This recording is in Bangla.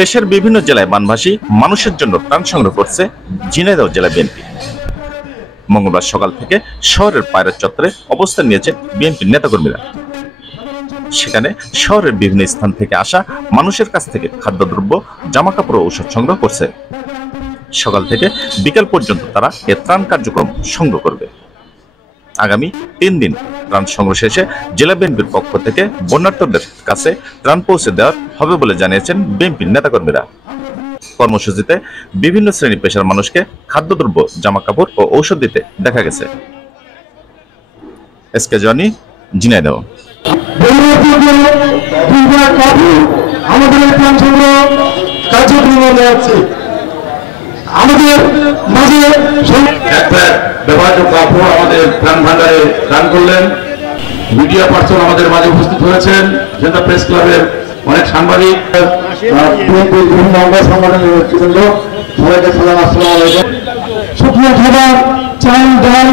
দেশের বিভিন্ন জেলায় বানভাসী মানুষের জন্য ত্রাণ সংগ্রহ করছে ঝিনাইদহ জেলা বিএনপি। মঙ্গলবার সকাল থেকে শহরের পায়রা চত্বরে অবস্থান নিয়েছে বিএনপির নেতাকর্মীরা। সেখানে শহরের বিভিন্ন স্থান থেকে আসা মানুষের কাছ থেকে খাদ্যদ্রব্য, জামাকাপড় ও ঔষধ সংগ্রহ করছে। সকাল থেকে বিকেল পর্যন্ত তারা এ ত্রাণ কার্যক্রম সংগ্রহ করবে। আগামী 3 দিন ত্রাণ সংগ্রহ শেষে জেলা বিএনপির পক্ষ থেকে বন্যার্তদের কাছে ত্রাণ পৌঁছে দেওয়া হবে বলে জানিয়েছেন বিএনপির নেতাকর্মীরা। কর্মসূচিতে বিভিন্ন শ্রেণী পেশার মানুষকে খাদ্যদ্রব্য, জামাকাপড় ও ঔষধ দিতে দেখা গেছে। SK Johnny, Jhenaidah. আমাদের মাঝে ব্যবহার্য কাপড় আমাদের ত্রাণ ভান্ডারে দান করলেন। মিডিয়া পার্সন আমাদের মাঝে উপস্থিত হয়েছেন, জেলা প্রেস ক্লাবের অনেক সাংবাদিক, বিভিন্ন অঙ্গ সংগঠনের নেতৃবৃন্দ, সবাইকে সালাম, আসসালামু আলাইকুম। শুকনো খাবার, চাল, ডাল